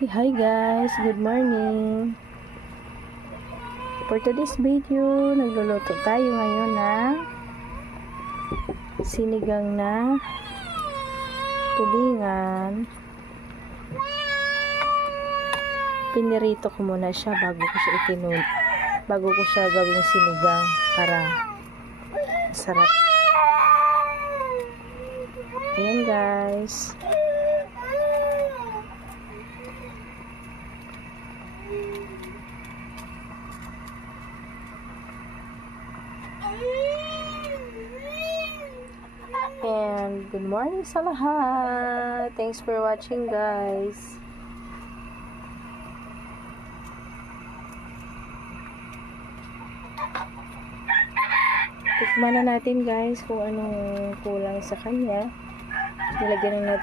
Hi guys, good morning. For today's video, nagluluto tayo ngayon ng sinigang na tulingan. Pinirito ko muna siya bago ko siya gawing sinigang para masarap. Ayan guys. And good morning sa lahat. Thanks for watching guys. Tikman na natin guys kung anong kulang sa kanya. Nilagyan na natin